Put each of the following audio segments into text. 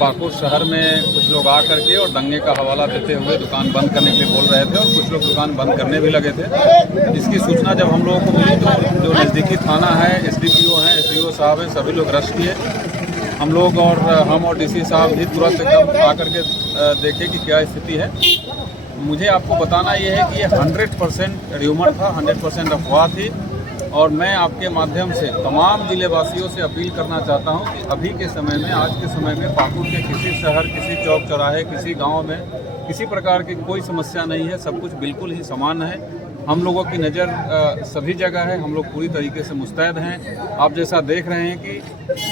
पाकुड़ शहर में कुछ लोग आ करके और दंगे का हवाला देते हुए दुकान बंद करने के लिए बोल रहे थे और कुछ लोग दुकान बंद करने भी लगे थे। इसकी सूचना जब हम लोगों को मिली तो जो नज़दीकी थाना है, एसडीपीओ हैं, एसडीओ साहब हैं, सभी लोग रश किए। हम लोग और हम और डीसी साहब भी तुरंत एकदम आ करके देखे कि क्या स्थिति है। मुझे आपको बताना ये है कि ये 100% र्यूमर था, 100% अफवाह थी। और मैं आपके माध्यम से तमाम ज़िलेवासियों से अपील करना चाहता हूं कि अभी के समय में, आज के समय में पाकुड़ के किसी शहर, किसी चौक चौराहे, किसी गांव में किसी प्रकार की कोई समस्या नहीं है। सब कुछ बिल्कुल ही समान है। हम लोगों की नज़र सभी जगह है। हम लोग पूरी तरीके से मुस्तैद हैं। आप जैसा देख रहे हैं कि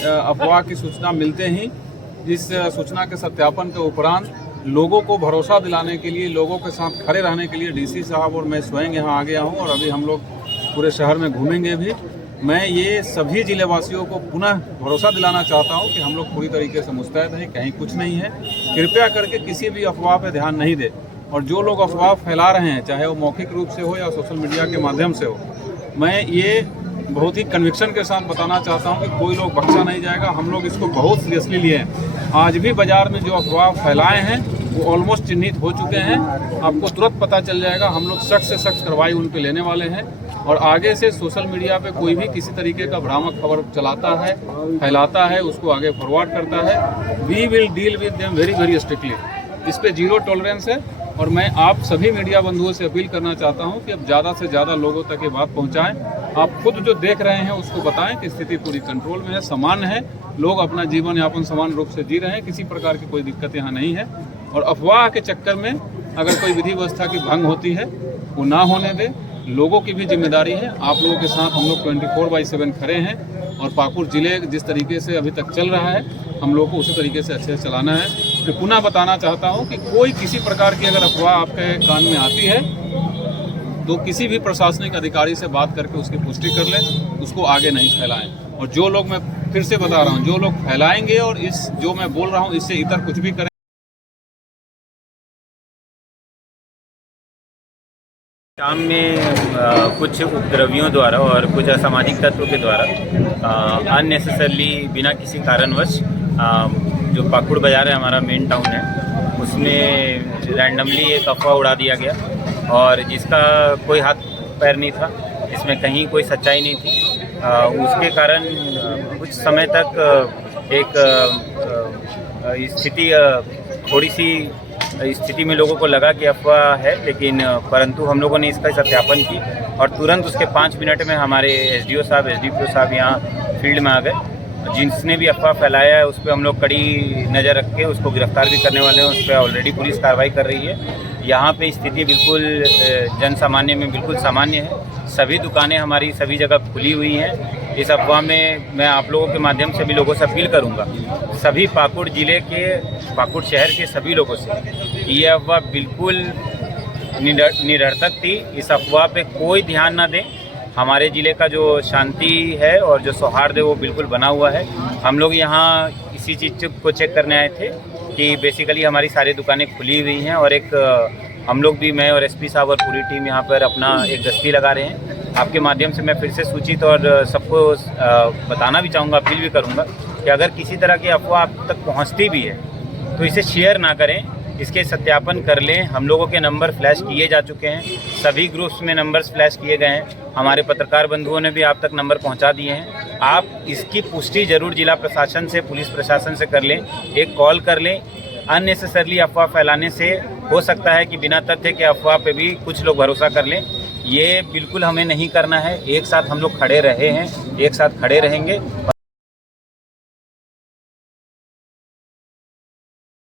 अफवाह की सूचना मिलते ही इस सूचना के सत्यापन के उपरांत लोगों को भरोसा दिलाने के लिए, लोगों के साथ खड़े रहने के लिए डीसी साहब और मैं स्वयं यहाँ आ गया हूँ और अभी हम लोग पूरे शहर में घूमेंगे भी। मैं ये सभी ज़िलेवासियों को पुनः भरोसा दिलाना चाहता हूँ कि हम लोग पूरी तरीके से मुस्तैद हैं, कहीं कुछ नहीं है। कृपया करके किसी भी अफवाह पर ध्यान नहीं दें और जो लोग अफवाह फैला रहे हैं, चाहे वो मौखिक रूप से हो या सोशल मीडिया के माध्यम से हो, मैं ये बहुत ही कन्विक्शन के साथ बताना चाहता हूँ कि कोई लोग बख्शा नहीं जाएगा। हम लोग इसको बहुत सीरियसली लिए हैं। आज भी बाज़ार में जो अफवाह फैलाए हैं वो ऑलमोस्ट चिन्हित हो चुके हैं। आपको तुरंत पता चल जाएगा। हम लोग सख्त से सख्त कार्रवाई उन पे लेने वाले हैं और आगे से सोशल मीडिया पे कोई भी किसी तरीके का भ्रामक खबर चलाता है, फैलाता है, उसको आगे फॉरवर्ड करता है, we will deal with them very very strictly. इस पे जीरो टॉलरेंस है। और मैं आप सभी मीडिया बंधुओं से अपील करना चाहता हूं कि अब ज़्यादा से ज़्यादा लोगों तक ये बात पहुंचाएं। आप खुद जो देख रहे हैं उसको बताएं कि स्थिति पूरी कंट्रोल में है, सामान्य है, लोग अपना जीवन यापन समान रूप से जी रहे हैं, किसी प्रकार की कोई दिक्कत यहाँ नहीं है। और अफवाह के चक्कर में अगर कोई विधि व्यवस्था की भंग होती है वो ना होने दे। लोगों की भी जिम्मेदारी है। आप लोगों के साथ हम लोग 24/7 खड़े हैं और पाकुड़ जिले जिस तरीके से अभी तक चल रहा है हम लोगों को उसी तरीके से अच्छे से चलाना है। मैं पुनः बताना चाहता हूं कि कोई किसी प्रकार की अगर अफवाह आपके कान में आती है तो किसी भी प्रशासनिक अधिकारी से बात करके उसकी पुष्टि कर लें, उसको आगे नहीं फैलाएं। और जो लोग, मैं फिर से बता रहा हूं, जो लोग फैलाएंगे और इस जो मैं बोल रहा हूं इससे इतर कुछ भी करें। शाम में कुछ उपद्रवियों द्वारा और कुछ असामाजिक तत्वों के द्वारा अननेसेसरली बिना किसी कारणवश जो पाकुड़ बाज़ार है, हमारा मेन टाउन है, उसमें रैंडमली एक अफवाह उड़ा दिया गया और जिसका कोई हाथ पैर नहीं था, इसमें कहीं कोई सच्चाई नहीं थी। उसके कारण कुछ समय तक एक स्थिति थोड़ी सी स्थिति में लोगों को लगा कि अफवाह है, लेकिन परंतु हम लोगों ने इसका सत्यापन की और तुरंत उसके 5 मिनट में हमारे एसडीओ साहब, एसडीपीओ साहब यहाँ फील्ड में आ गए। जिसने भी अफवाह फैलाया है उस पर हम लोग कड़ी नज़र रख के उसको गिरफ्तार भी करने वाले हैं। उस पर ऑलरेडी पुलिस कार्रवाई कर रही है। यहाँ पे स्थिति बिल्कुल जन सामान्य में बिल्कुल सामान्य है। सभी दुकानें हमारी सभी जगह खुली हुई हैं। इस अफवाह में मैं आप लोगों के माध्यम से भी लोगों से अपील करूंगा, सभी पाकुड़ ज़िले के, पाकुड़ शहर के सभी लोगों से, कि यह अफवाह बिल्कुल निरर्थक थी। इस अफवाह पे कोई ध्यान ना दें। हमारे ज़िले का जो शांति है और जो सौहार्द है वो बिल्कुल बना हुआ है। हम लोग यहाँ इसी चीज़ को चेक करने आए थे कि बेसिकली हमारी सारी दुकानें खुली हुई हैं और एक हम लोग भी, मैं और एसपी साहब और पूरी टीम यहाँ पर अपना एक गश्ती लगा रहे हैं। आपके माध्यम से मैं फिर से सूचित और सबको बताना भी चाहूँगा, अपील भी करूँगा कि अगर किसी तरह की अफवाह आप तक पहुँचती भी है तो इसे शेयर ना करें, इसके सत्यापन कर लें। हम लोगों के नंबर फ्लैश किए जा चुके हैं, सभी ग्रुप्स में नंबर्स फ्लैश किए गए हैं। हमारे पत्रकार बंधुओं ने भी आप तक नंबर पहुंचा दिए हैं। आप इसकी पुष्टि जरूर जिला प्रशासन से, पुलिस प्रशासन से कर लें, एक कॉल कर लें। अननेसेसरली अफवाह फैलाने से हो सकता है कि बिना तथ्य के अफवाह पे भी कुछ लोग भरोसा कर लें। ये बिल्कुल हमें नहीं करना है। एक साथ हम लोग खड़े रहे हैं, एक साथ खड़े रहेंगे।